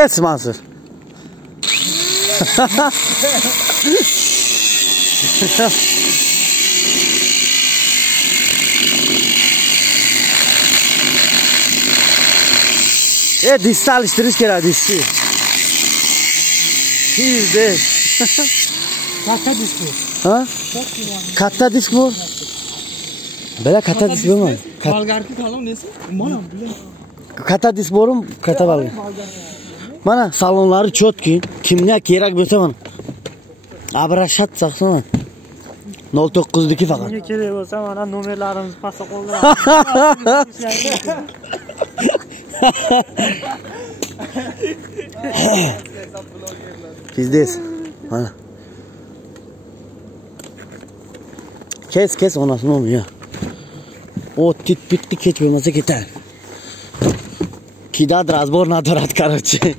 Kes Mansur. Dişi alıştırış kerak dişi. Şimdi. Katta diş bu. Ha? Katta diş bu. Böyle katta diş bu mu? Balgarki kalın neyse? Mana bile. Katta diş borum, katta balgar. Mana salonları çok ki. Kimne kerak bo'lsa mana. Abrashat çaqsana. 09'daki fakat. Kimga kerak bo'lsa mana nomerlarimizni pastga qoldiramiz. Bizdeyiz. Mana. Kes onasını olmuyor. O tit bitti keç olmasa gider. Kida разбор надо, короче.